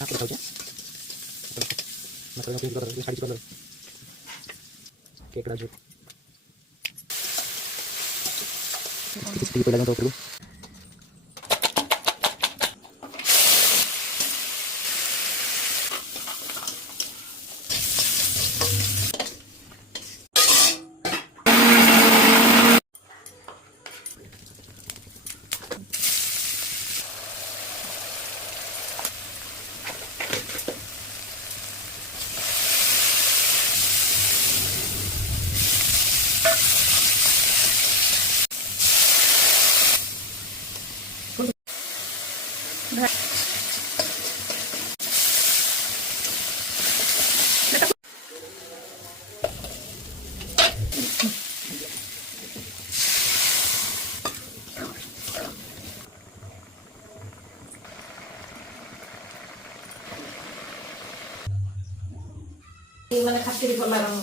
ढाक देखाऊँ मसाला चेंज कर साड़ी कलर केकड़ा जो पहले तो करूँ Gimana kasih di larang